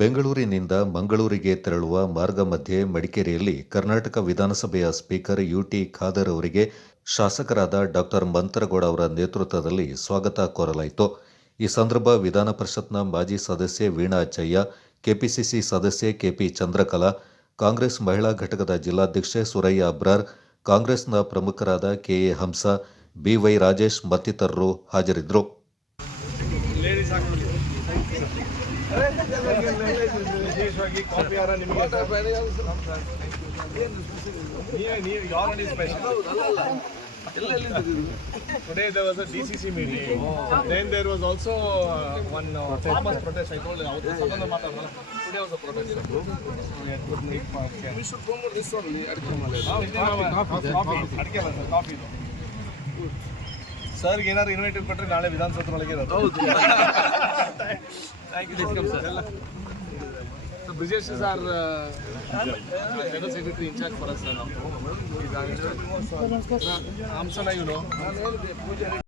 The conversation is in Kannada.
ಬೆಂಗಳೂರಿನಿಂದ ಮಂಗಳೂರಿಗೆ ತೆರಳುವ ಮಾರ್ಗ ಮಧ್ಯೆ ಮಡಿಕೇರಿಯಲ್ಲಿ ಕರ್ನಾಟಕ ವಿಧಾನಸಭೆಯ ಸ್ಪೀಕರ್ ಯುಟಿ ಖಾದರ್ ಅವರಿಗೆ ಶಾಸಕರಾದ ಡಾಕ್ಟರ್ ಮಂತ್ರಗೌಡ ಅವರ ನೇತೃತ್ವದಲ್ಲಿ ಸ್ವಾಗತ ಕೋರಲಾಯಿತು. ಈ ಸಂದರ್ಭ ವಿಧಾನ ಪರಿಷತ್ನ ಮಾಜಿ ಸದಸ್ಯೆ ವೀಣಾ ಅಚ್ಚಯ್ಯ, ಕೆಪಿಸಿಸಿ ಸದಸ್ಯೆ ಕೆಪಿ ಚಂದ್ರಕಲಾ, ಕಾಂಗ್ರೆಸ್ ಮಹಿಳಾ ಘಟಕದ ಜಿಲ್ಲಾಧ್ಯಕ್ಷೆ ಸುರಯ್ಯ ಅಬ್ರಾರ್, ಕಾಂಗ್ರೆಸ್ನ ಪ್ರಮುಖರಾದ ಕೆಎ ಹಂಸ, ಬಿವೈ ರಾಜೇಶ್ ಮತ್ತಿತರರು ಹಾಜರಿದ್ದರು. Today there was a DCC meeting. Then there was also one farmers protest. I told you. Today was a protest. We should promote this one. Coffee. Sir, ಏನಾದ್ರು ಇನ್ವೈಟೆಡ್ ಕೊಟ್ಟರೆ ನಾಳೆ ವಿಧಾನಸೌಧ ಒಳಗೆ ಇರೋದು. Thank you, sir. So Brijesh is our General Secretary in charge for us now. Amsana, you know.